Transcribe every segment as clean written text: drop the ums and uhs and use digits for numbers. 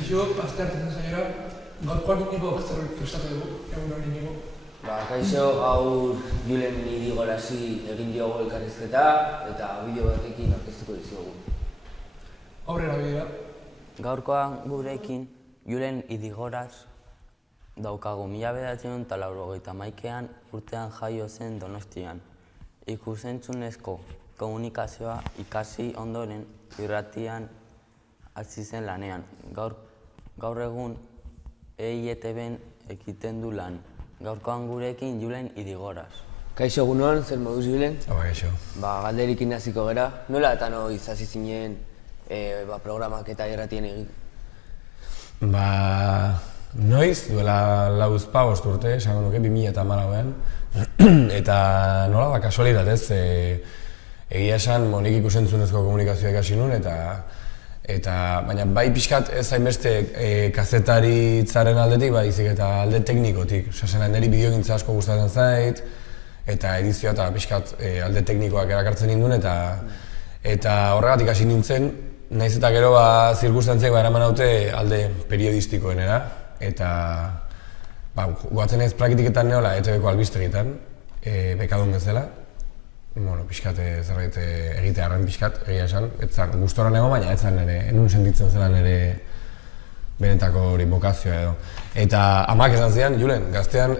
Kaixo, aste hartzen zaiora, gaurkoan niko zerbait prestatu dugu, egun hori niko. Kaixo, gaur Julen Idigorasi egin diogu elkarrizketa eta bideo batekin aurkeztuko dizugu. Aurrera bidea. Gaurkoan gurekin Julen Idigoras daukagu 1991 urtean jaio zen Donostian. Ikusentzunezko komunikazioa ikasi ondoren irratian hasi zen lanean. Gaur egun EITBn egiten du lan. Gaurkoan gurekin Julen Idigoras. Kaixo, egunon, zer moduz Julen? Kaixo. Galderikin hasiko gera. Nola eta noiz hasi zinen programak eta irratien egiten? Noiz, duela 4-5 urte, esango nuke 2014an. Eta nola kasualitatez, egia esan nik ikusentzunezko komunikazioa ikasi nuen baina bai pixkat ez hainbeste kazetaritzaren aldetik, baizik eta alde teknikotik. Osea, niri bideogintza asko gustatzen zait, eta edizioa eta pixkat alde teknikoak erakartzen ninduen, eta horregatik hasi nintzen, nahiz eta gero zirkunstantziak eraman haute alde periodistikoenera, eta goatzen ez praketiketan neola ETBko albistegietan, bekadun bezala. Pixkat zerbait egitearen pixkat, egia esan, ez zan gustora nego, baina ez zan enun sentitzen zela nire benetako hori bokazioa edo. Eta amak esan zidan, Julen, gaztean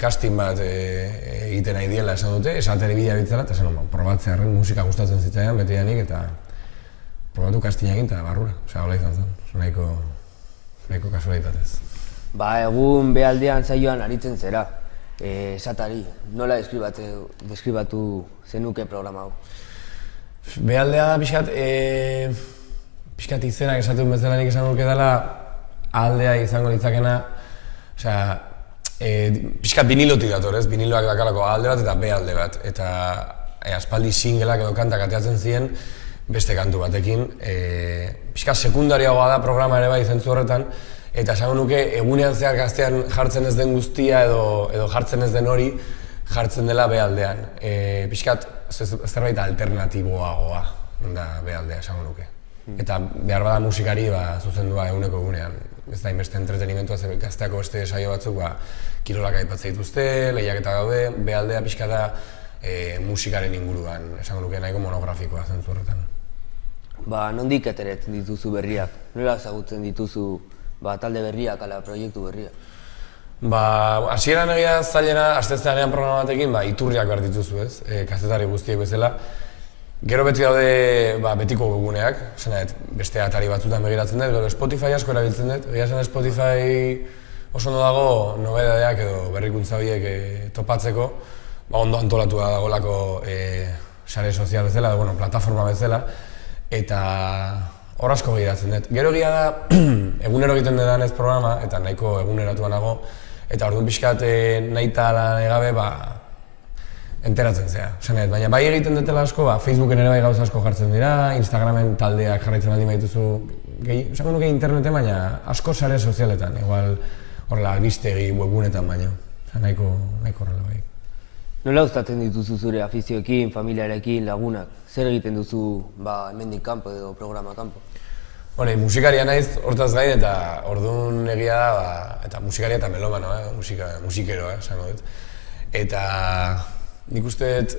casting bat egiten nahi diela esan dute, esateri bidea bitzela, eta esan probatzearen musika gustatzen zitzaidan beti danik, eta probatu casting egin eta barrura, hola izan zen, nahiko kasualitatez. Egun behaldean saioan aritzen zera. Esatari, nola deskribatu zenuke programa hau? Behaldea da pixkat izenak esatun bezala nik esan nuke dela aldea izango litzakena, pixkat vinilotik dator, ez? Viniloak dakalako alde bat eta behalde bat, eta aspaldi singleak edo kantak ateatzen ziren beste kantu batekin. Pixkat sekundariagoa da programa ere bai zentzu horretan, eta esango nuke egunean zehar gaztean jartzen ez den guztia edo jartzen ez den hori jartzen dela behaldean. Pixkat zerbait alternatiboagoa da behaldea esango nuke. Eta behar bada musikari zuzendua eguneko egunean. Ez da inbeste entretenimentua, gazteako beste saio batzuk kirolak aipatzen dituzte, lehiaketa gaude, behaldea pixka da musikaren inguruan, esango nuke nahiko monografikoa zentzu horretan. Nondik ateratzen dituzu berriak? Nola ezagutzen dituzu talde berriak, ala proiektu berriak? Hasieran egia zailena, asteazkenean programa batekin, iturriak behar dituzu, ez? Kazetari guztiek bezala. Gero beti daude betiko webguneak, beste atari batzutan begiratzen dut, gero Spotify asko erabiltzen dut. Egia esan Spotify oso ondo dago nobedadeak edo berrikuntza horiek topatzeko, ondo antolatua dagolako sare sozial bezala, plataforma bezala, eta hor asko begiratzen dut. Gero egia da, egunero egiten dudanez programa, eta nahiko eguneratuan nago, eta orduan pixkat nahi eta egabe enteratzen zea. Baina bai egiten dutela asko, Facebooken ere bai gauza asko jartzen dira, Instagramen taldeak jarraitzen baldin badituzu, esango nuke interneten, baina asko sare sozialetan, igual horrela albistegi webgunetan baino, nahiko horrela bai. Nola uztatzen dituzu zure afizioekin, familiarekin, lagunak? Zer egiten duzu hemendik kanpo edo programa kanpo? Musikaria naiz hortaz gain eta orduan egia da, eta musikaria eta melomanoa, musikeroa, esango dut. Eta nik uste dut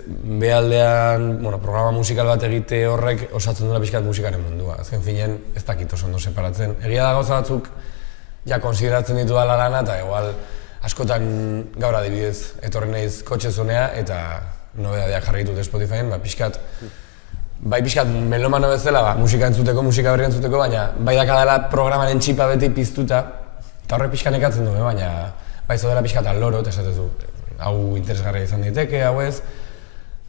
behaldean programa musikal bat egite horrek osatzen duela pixkat musikaren mundua. Azken finean ez dakit oso ondo separatzen. Egia da gauza batzuk konsideratzen ditu dela lana eta igual askotan gaur adibidez etorri naiz kotxezunea eta nobedadeak jarri ditut Spotifyen, bai pixkat melomano bezala musika entzuteko, musika berri entzuteko, baina bai dakadala programaren txipa beti piztuta eta horrek pixkat nekatzen du, baina bai zaudela pixkat aloro eta esatezu hau interesgarria izan daiteke, hau ez,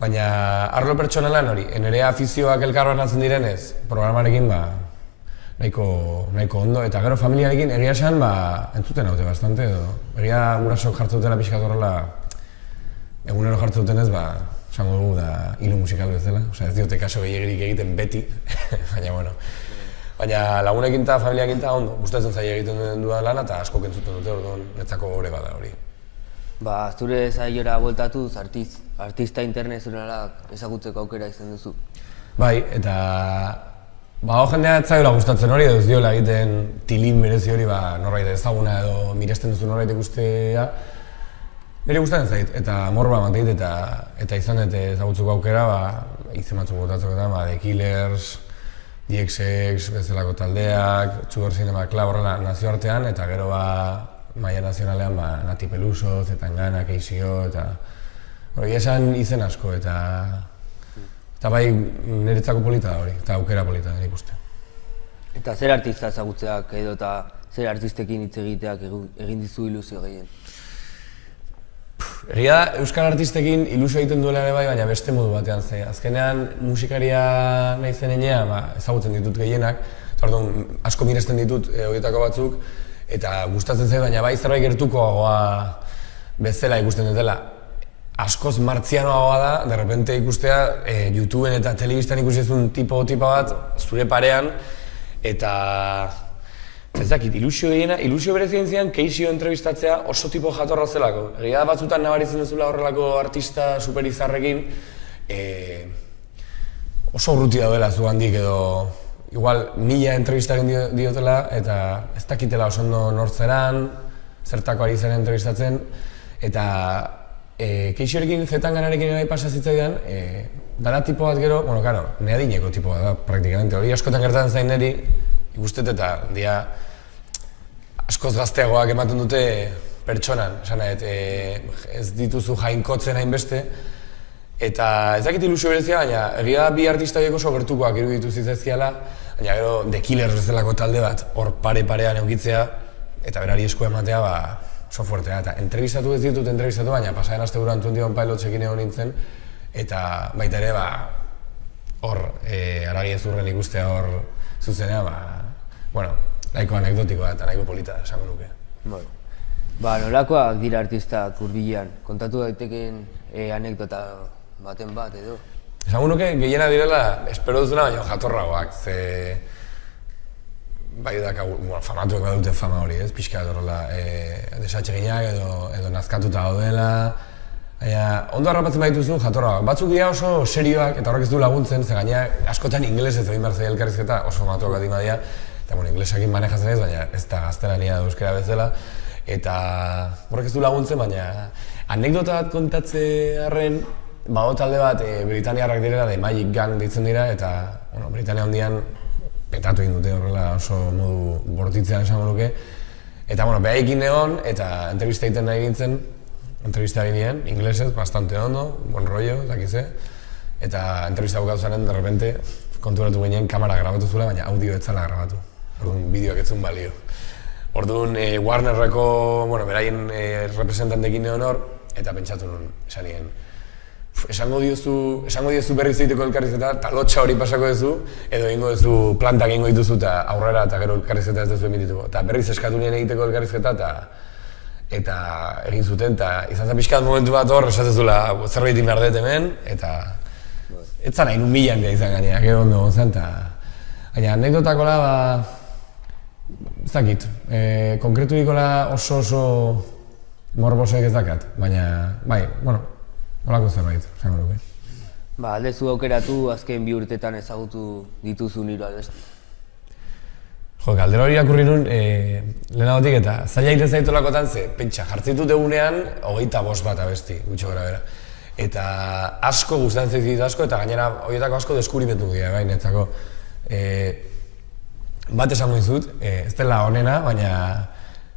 baina arlo pertsonalan hori, nire afizioak elkarroan atzen direnez, programarekin nahiko ondo, eta gero familiarekin egia esan entzuten haute bastante edo. Egia gurasok jartzutela pixkat horrela, egunero jartzutenez, esango dugu da hilo musikal bezala. Ez diote kaso gehiagirik egiten beti, baina lagunekin eta familiarekin ondo, gustatzen zaila egiten dudan lana eta asko entzuten dute orduan netzako gore bada hori. Zure saiora bueltatuz, artista internazionalak ezagutzeko aukera izan duzu? Bai, eta Ba, jendea ez zaiola gustatzen hori, edo ez diola egiten tilin berezi hori, norbait ezaguna edo miresten duzu norbait ikustea. Nire gustatzen zait, eta morba ematen dit, eta izan dut ezagutzuko aukera, izen batzuk botatzeko da, The Killers, DXX, bezalako taldeak, Sugar Cinema Club horrela nazioartean, eta gero maila nazionalean Nati Peluso, Zetangana, KCO, eta hori esan izen asko, eta bai niretzako polita da hori, eta aukera polita da ikuste. Eta zer artista ezagutzeak edo eta zer artistekin hitz egiteak egin dizu ilusio gehien? Egia da, euskal artistekin ilusio egiten duela ere bai, baina beste modu batean ze. Azkenean musikaria nahi zen enean, ezagutzen ditut gehienak, eta orduan asko miresten ditut horietako batzuk, eta gustatzen zait, baina bai zerbait gertukoagoa bezala ikusten dutela. Askoz martzianoagoa da, derrepente ikustea YouTubeen eta telebistan ikusi zuen tipa bat zure parean, eta ez dakit, ilusio berezien zian KCO entrebistatzea oso tipo jatorra zelako. Egia da batzutan nabaritzen duzula horrelako artista superizarrekin oso urruti daudela zu handik edo igual 1000 entrevista egin diotela eta ez dakitela oso ondo nortzeran, zertako ari zen entrebistatzen, eta KCOrekin Zetanganarekin ere pasa zitzaidan, dara tipo bat gero, bueno, karo, nire adineko tipo bat da, praktikamente. Hori askotan gertatzen zain niri, ikustet eta dia askoz gazteagoak ematen dute pertsonan, esan nahet, ez dituzu jainkotzen hainbeste, eta ez dakit ilusio berezia, baina egia bi artista horiek oso gertukoak iruditu zitzaizkiala, baina gero The Killers bezalako talde bat hor pare-parean eukitzea, eta berari eskoa ematea, oso fuertea, eta entrevistatu ez ditut entrevistatu, baina pasaren asteburuan 21 Pilotsekin egon nintzen, eta baita ere, hor, Aragi Ezurren ikustea hor zuzenea, bueno, nahiko anekdotikoa eta nahiko polita esango nuke. Nolakoak dira artistak hurbilean? Kontatu daitekeen anekdota baten bat edo? Esango nuke gehiena direla, espero duzuna baina jatorragoak, ze bai dakagu, famatuek badute fama hori, ez, pixka horrela, desatxeginak edo nazkatuta gaudela, baina ondo harrapatzen badituzu jatorragoak. Batzuk dira oso serioak eta horrek ez du laguntzen, ze gaina askotan ingelesez egin behar zaila elkarrizketa, oso famatuak bat imadia, eta inglesakin manejatzen ez, baina ez da gaztelania edo euskara bezala, eta horrek ez du laguntzen, baina anekdota bat kontatzearren, bago talde bat Britaniarrak direla, The Magic Gang deitzen dira, eta Britania handian petatu egin dute horrela oso modu bortitzean esango nuke. Eta behaekin egon, eta entrevista egiten nahi gintzen, entrevista egin nien, inglesez, bastante ondo, buen rollo, dakize. Eta entrevista bukatu zaren, de repente, konturatu ginen kamera grabatu zuela, baina audio ez zela grabatu. Orduan, bideoak ez zuen balio. Orduan, Warnerreko, beraien representantekin egon hor, eta pentsatu nuen, esan nien. Esango diozu berriz egiteko elkarrizketa, eta lotxa hori pasako duzu, edo egingo duzu plantak egingo dituzu eta aurrera eta gero elkarrizketa ez duzu emitituko. Eta berriz eskatu nien egiteko elkarrizketa eta egin zuten, eta izan zen pixkat momentu bat hor, esatezula zerbait egin behar dut hemen, eta ez zan hain milan behar izan gainera, gero ondo gontzen, eta baina anekdotakola, ez dakit, konkreturikola oso morbosek ez dakat, baina, bai, nolako zerbait, esango nuke. Aldezu aukeratu azken 2 urtetan ezagutu dituzun hiru abesti. Galdera hori irakurri nun, lehenagotik eta zaila egiten zaitolakotan ze, pentsa, jartzitut egunean 25 bat abesti, gutxo gara bera. Eta asko gustatzen zaizkit asko, eta gainera horietako asko deskurimentu dira, bai, netzako. Bat esango dizut, ez dela honena, baina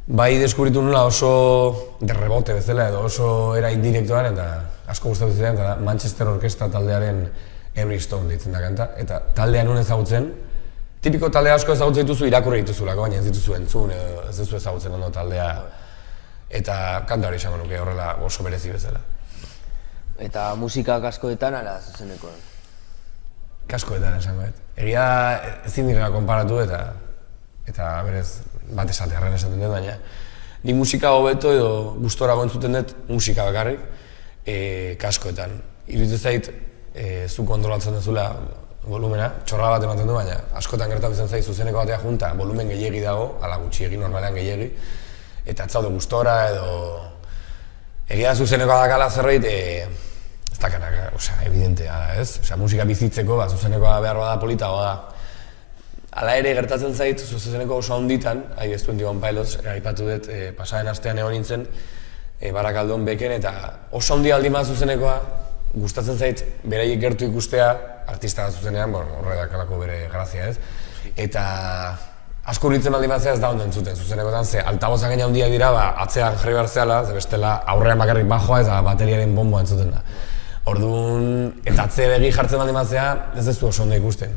bai deskuritu nula oso derrebote bezala edo oso era indirektoan, eta asko gustatzen ziren, eta Manchester Orkestra taldearen Every Stone deitzen da kanta, eta taldean nun ezagutzen, tipiko talde asko ezagutzen dituzu irakurri dituzulako, baina ez dituzu entzun edo ez duzu ezagutzen ondo taldea, eta kanta hori esango nuke horrela oso berezi bezala. Eta musikak askoetan ala zuzenekoan? Kaskoetan esango dut. Egia ezin direla konparatu eta berez bat esatearren esaten dut, baina ni musika hobeto edo gustorago entzuten dut musika bakarrik kaskoetan. Iruditzen zait zuk kontrolatzen duzula volumena, txorra bat ematen du, baina askotan gertatu izan zait zuzeneko batea junta, volumen gehiegi dago, ala gutxiegi, normalean gehiegi, eta ez zaude gustora edo egia zuzeneko dakala zerbait, ez dakanak, evidentea, ez? Musika bizitzeko, zuzenekoa behar bada politagoa da. Hala ere gertatzen zait, zuzeneko oso handitan, adibidez 21 Pilots, aipatu dut, pasaren astean egon nintzen, Barakaldon beken, eta oso handi aldi bat zuzenekoa, gustatzen zait beraiek gertu ikustea, artista bat zuzenean, horredakalako bere grazia ez, eta asko urritzen baldin bat ez da ondo entzuten zuzenekotan, ze altabozak gaina handiak dira, atzean jarri behar zehala, ze bestela aurrean bakarrik bajoa eta bateriaren bomboa entzuten da. Orduan, eta atze begi jartzen baldin bat ez du oso ondo ikusten.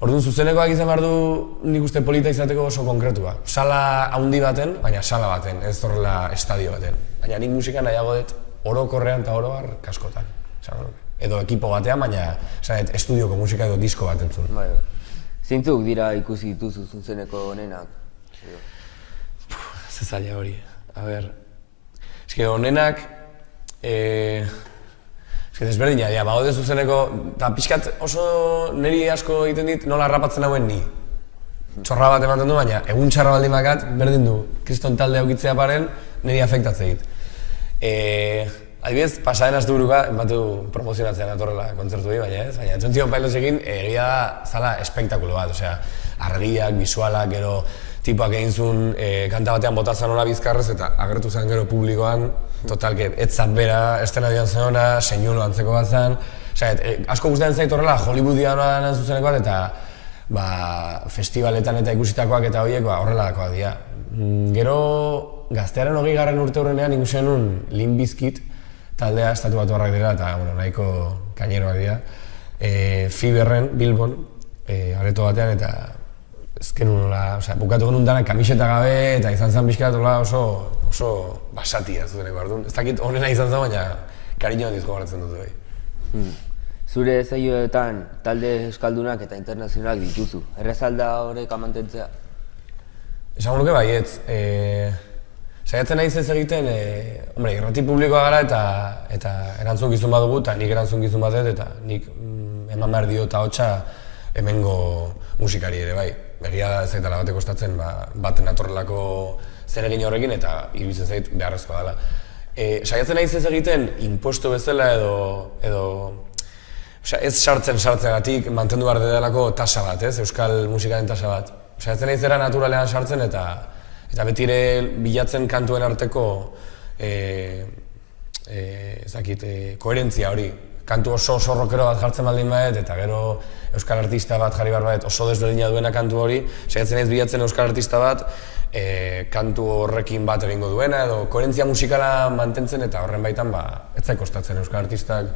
Orduan, zuzenekoak izan behar du nik uste polita izateko oso konkretua. Sala handi baten, baina sala baten, ez horrela estadio baten. Baina nik musika nahiago dut orokorrean eta oroar kaskotan. Edo ekipo batean, baina estudioko musika edo disko bat entzun. Zeintzuk dira ikusi dituzu zuzeneko honenak? Ze zaila hori. A ber, eske honenak, desberdina dira, bagaude zuzeneko, eta pixkat oso niri asko egiten dit nola harrapatzen hauen ni. Txorra bat ematen du, baina egun txarra baldin bakat, berdin du, kriston talde aukitzea paren, niri afektatzen dit. Adibidez, pasaren asteburuka, batu promozionatzen atorrela kontzertu baina ez, baina 21 Pilotsekin egia da zala espektakulo bat, osea, argiak, bisualak, gero tipoak egin zuen kanta batean botazan hona bizkarrez eta agertu zen gero publikoan, totalke, etzat bera, estenadian zen hona, seinulo antzeko bat zen, asko gustatzen zait horrela Hollywoodianoan zuzeneko bat eta festivaletan eta ikusitakoak eta horiek horrelakoak dira. Gero gaztearen 20. urte horrenean ikusten nuen Limp Bizkit taldea estatu batuarrak dira eta nahiko kaineroak dira. Fiberren, Bilbon, areto batean eta ezken nola, bukatu genuen danak kamiseta gabe eta izan zen pixkat oso basatia zuzeneko ardun. Ez dakit honena izan zen, baina kariño handiz gogoratzen dut bai. Zure saioetan talde euskaldunak eta internazionalak dituzu. Errezalda horrek mantentzea? Esango nuke baietz. Saiatzen naiz ez egiten, irrati publikoa gara eta erantzukizun badugu eta nik erantzukizun bat eta nik eman behar dio eta hotxa hemengo musikari ere bai. Egia da ez zaitala bate kostatzen baten atorrelako zer egin horrekin eta iruditzen zait beharrezkoa dela. Saiatzen naiz ez egiten impuesto bezala edo ez sartzeagatik mantendu behar delako tasa bat, euskal musikaren tasa bat. Saiatzen naiz era naturalean sartzen eta beti ere bilatzen kantuen arteko koherentzia hori. Kantu oso rockero bat jartzen baldin badet eta gero euskal artista bat jarri behar badet oso desberdina duena kantu hori, saiatzen naiz bilatzen euskal artista bat kantu horrekin bat egingo duena edo koherentzia musikala mantentzen eta horren baitan ez zait kostatzen euskal artistak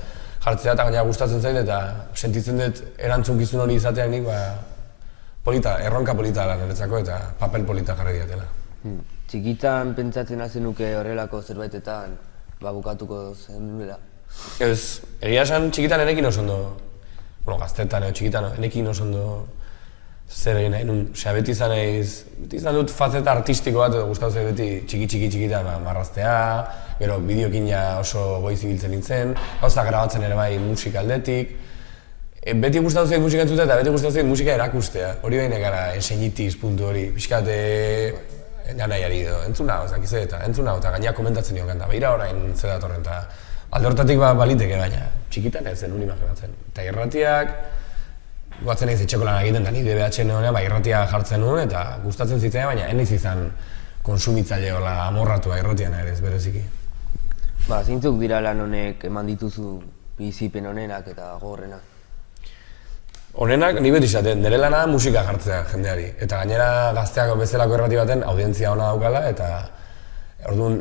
jartzea eta gaina gustatzen zait eta sentitzen dut erantzunkizun hori izateak nik polita, erronka polita da niretzako eta papel polita jarri diatela. Txikitan pentsatzen hazen nuke horrelako zerbaitetan bukatuko zen duela? Ez, egia esan txikitan enekin oso ondo, gaztetan edo txikitan enekin oso ondo zer egin nahi nun. Beti izan dut fazeta artistiko bat edo gustatu zait beti txikitan marraztea, gero bideokin oso goiz ibiltzen nintzen, gauza grabatzen ere bai musika aldetik. Beti gustatu zait musika entzutea eta beti gustatu zait musika erakustea. Hori behin egara enseñitiz puntu hori, pixkat janaiari edo, entzuna eta gaina komentatzen nion kanta, beira orain zer datorren eta alde hortatik baliteke baina, txikitan ez zenun imaginatzen. Eta irratiak, guatzen naiz etxeko lan egiten, eta ni DBH honean irratia jartzen nuen eta gustatzen zitzaidan, baina eniz izan konsumitzaile amorratua irratian ere ez bereziki. Zeintzuk dira lan honek eman dituzu bizipen honenak eta gogorrenak? Honenak, ni beti izaten, nire lana musika jartzea jendeari. Eta gainera gazteako bezalako irrati baten audientzia ona daukala eta orduan,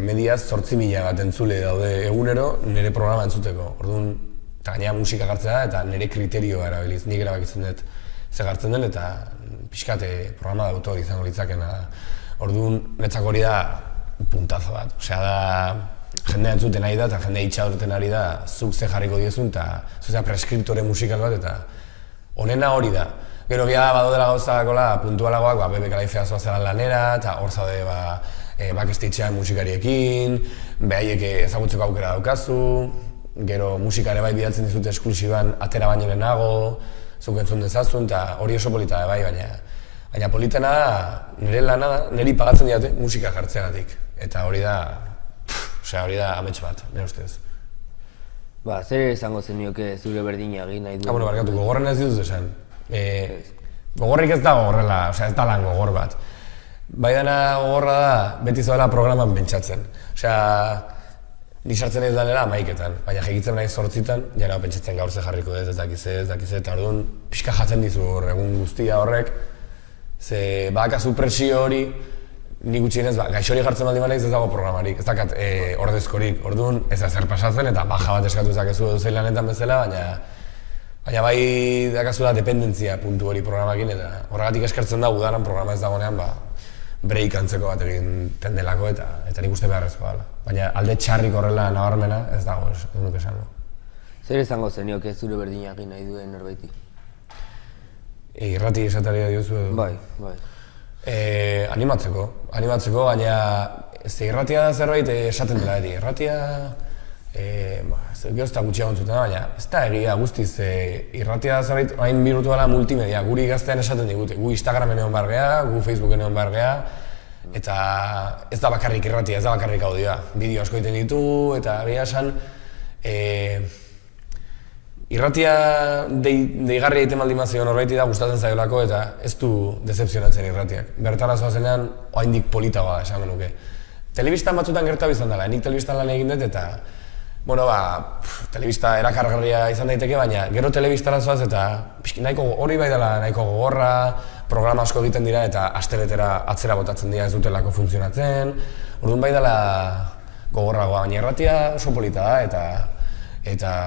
mediaz 8.000 bat entzule daude egunero nire programa entzuteko. Orduan, eta gainera musika jartzea eta nire kriterioa erabiliz. Nik erabakitzen dut ze gartzen den eta pixkate programa da autor izango litzakena. Orduan, netzako hori da puntazo bat. Osea da, jendea entzuten ari da eta jendea itxaurten ari da zuk ze jarriko diezun eta zuzea preskriptore musikal bat eta honena hori da. Gero gira badodela gauzakola puntualagoak, BBK Laifea zoazela lanera eta hor zaude backstagean musikariekin, behaiek ezagutzeko aukera daukazu, gero musika ere bai bidaltzen dizute esklusiban atera baino lehenago, zuk entzun dezazun eta hori oso polita da bai, baina politena da, nire lana da, niri pagatzen diate musika jartzeagatik. Eta hori da amets bat, nire ustez. Zer esango zenioke zure berdina egin nahi du? Barkatu, gogorren ez dituz esan. Gogorrik ez dago horrela, osea ez da lan gogor bat. Bai dena gogorra da, beti zoela programan pentsatzen. Osea, ni sartzen ez danera 11etan, baina jekitzen nahi 8etan, jana pentsatzen gaur ze jarriko ez dakize, eta orduan pixka jatzen dizu hor egun guztia horrek. Ze badakazu presio hori, ni gutxienez gaixori jartzen baldin banaiz ez dago programarik, ez dakat ordezkorik. Orduan ez da zer pasatzen eta baja bat eskatu dezakezu edo zein lanetan bezala, baina bai dakazula dependentzia puntu hori programakin eta horregatik eskertzen da udaran programa ez dagoenean break antzeko bat egiten delako eta nik uste beharrezkoa dela. Baina alde txarrik horrela nabarmena ez dago, ez duk esango. Zer izango zenioke zure berdinak egin nahi duen norbaiti? Irrati esataria diozu edo? Bai. Animatzeko, baina irratia da zerbait esaten dela edi. Irratia, gero ez da gutxiago entzuten, baina ez da egia guztiz irratia da zerbait orain bihurtu dela multimedia. Guri gaztean esaten digute, gu Instagramen egon behar geha, gu Facebooken egon behar geha, eta ez da bakarrik irratia, ez da bakarrik audioa. Bideo asko egiten ditugu eta egia esan irratia deigarria egiten baldin bazio norbaiti da gustatzen zaiolako eta ez du dezepzionatzen irratiak. Bertara zoazenean, oraindik politagoa da esango nuke. Telebistan batzutan gertu izan dela, nik telebistan lan egin dut eta telebista erakargarria izan daiteke, baina gero telebistara zoaz eta hori bai dela nahiko gogorra, programa asko egiten dira eta astebetera atzera botatzen dira ez dutelako funtzionatzen. Orduan bai dela gogorragoa, baina irratia oso polita da eta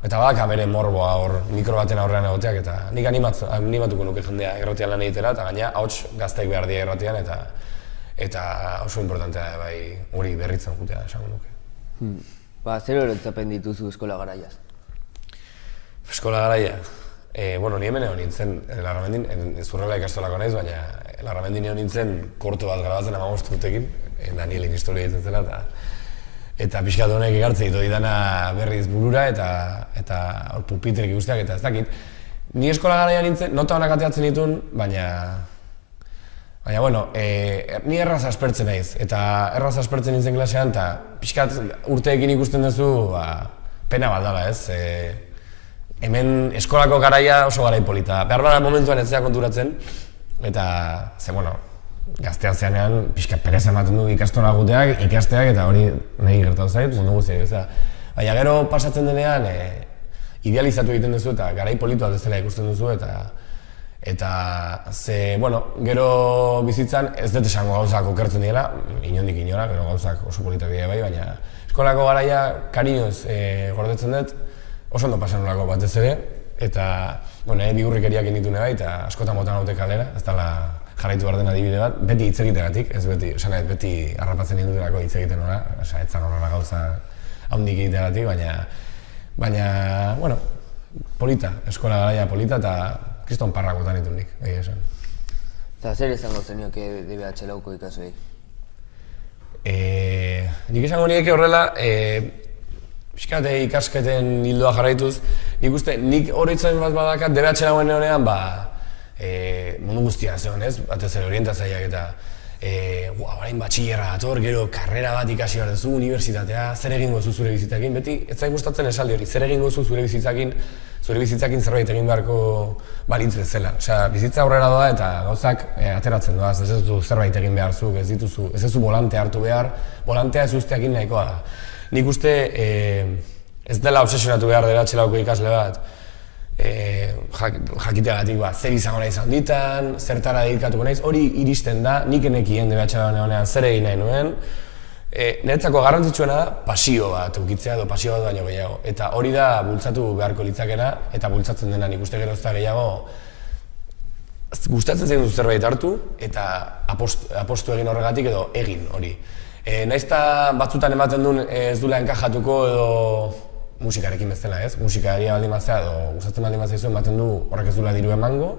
badaka bere morboa hor mikro baten aurrean egoteak eta nik animatuko nuke jendea irratian lan egitera eta gaina ahots gazteik behar dira irratian eta oso importantea da bai hori berritzen jutea esango nuke. Zer horretzapen dituzu eskola garaiaz? Eskola garaia? Ni hemen egon nintzen, Larramendin, Zurrela ikastolako naiz, baina Larramendin egon nintzen korto bat grabatzen 15 urtekin, Danielen historia ditzen zela eta pixkat honek egartzen ditu didana berriz burura eta hor pupitrik guztiak eta ez dakit. Ni eskola garaia nintzen, nota honak ateatzen ditun, baina ni erraz aspertzen naiz, eta erraz aspertzen nintzen klasean, eta pixkat urteekin ikusten duzu, pena bat dala, ez? Hemen eskolako garaia oso garai polita. Behar bada momentuan ez zea konturatzen, eta, gaztean zeanean, pixkat pereza ematen du ikastola guteak, ikasteak, eta hori nahi gertatu zait, mundu guztiak ez da. Baina gero pasatzen denean, idealizatu egiten duzu, eta garai politua ez dela ikusten duzu, eta gero bizitzan ez dut esango gauzak okertzen dira, inondik inora, gero gauzak oso politak dira bai, baina eskolako garaia kariñoz gordetzen dut, oso ondo pasan nolako batez ere, eta bigurrikeriak inditu bai, eta askotan botan haute kalera, ez dela jarraitu behar den adibide bat, beti hitz egiteagatik, ez beti harrapatzen indutelako hitz egiten hona, ez zan horrela gauza haundik egiteagatik, baina, polita, eskola garaia polita, eta kriston parrakotan ditu nik, egia esan. Eta zer izango zenioke DBH lauko ikasuei? Nik esango nieke horrela, pixkat ikasketen hildoa jarraituz, nik uste, nik horretzen bat badakat DBH lauen honean, mundu guztia zegoen ez, batez ere orientazaiak eta orain batxillerra dator, gero karrera bat ikasi behar duzu, unibertsitatea, zer egingo zu zure bizitzakin, beti ez zait gustatzen esaldi hori, zer egingo zu zure bizitzakin zerbait egin beharko balitz bezala. Osea, bizitza aurrera doa eta gauzak ateratzen doaz, ez duzu zerbait egin behar zu, ez duzu volantea hartu behar, volantea ez usteakin nahikoa da. Nik uste ez dela obsesionatu behar DBH lauko ikasle bat, jakiteagatik zer izango nahi izan ditan, zertara dedikatuko naiz, hori iristen da, nik enekien DBH honean zer egin nahi nuen. Niretzako garrantzitsuena da pasio bat ukitzea edo pasio bat baino gehiago. Eta hori da bultzatu beharko litzakena eta bultzatzen dena nik uste gero ez da gehiago gustatzen zain dut zerbait hartu eta apostu egin horregatik edo egin hori. Naiz eta batzutan ematen duen ez duela enkajatuko edo musikarekin bezala ez, musikaria baldin bazea edo gustatzen baldin bazea zuen ematen du horrek ez duela diru emango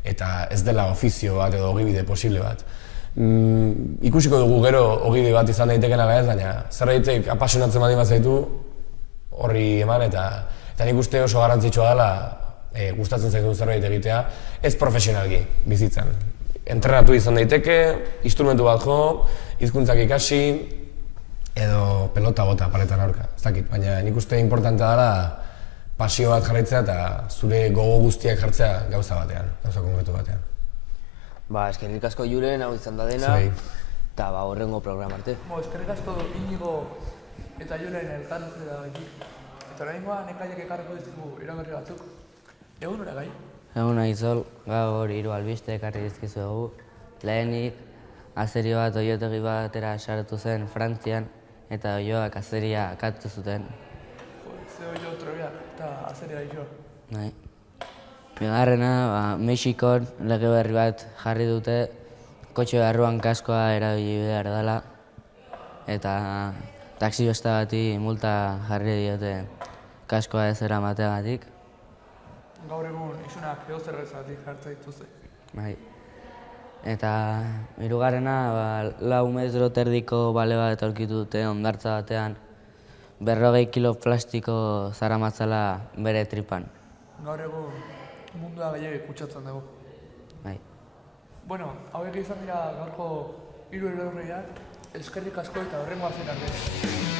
eta ez dela ofizio bat edo ogibide posible bat. Ikusiko dugu gero ogibide bat izan daiteken ala ez, baina zerbaitek apasionatzen baldin bazaitu horri eman eta nik uste oso garrantzitsua dela gustatzen zaitun zerbait egitea, ez profesionalki bizitzan. Entrenatu izan daiteke, instrumentu bat jo, hizkuntzak ikasi, edo pelota bota paletan aurka, ez dakit, baina nik uste importantea dela pasio bat jarraitzea eta zure gogo guztiak jartzea gauza batean, gauza konkretu batean. Ba, eskerrik asko Julen, hau izan da dena, Zuei. eta ba, horrengo programa arte. Eskerrik asko Inigo eta Julen elkarrizketa gaitik. Eta oraingoan Ekaiek ekarriko dizkigu iragarri batzuk. Egun hori gai? Egun Aizol, gaur 3 albiste ekarri dizkizuegu. Lehenik, azeri bat oiotegi batera sartu zen Frantzian, eta oioak azeria akatu zuten. Ze oio trobiak eta azeria iso. Bai. Bigarrena, Mexikon lege berri bat jarri dute, kotxe barruan kaskoa erabili behar dela, eta taxi-besta bati multa jarri diote kaskoa ez eramateagatik. Gaur egun isunak eozerrezatik jartza dituzte. Bai. Eta hirugarrena, 4 metro terdiko bale bat aurkitu dute hondartza batean, 40 kilo plastiko zaramatzala bere tripan. Gaur egun mundua gehiagik kutsatzen dugu. Bai. Bueno, hauek izan dira gaurko 3 erorriak, eskerrik asko eta horrengo arte.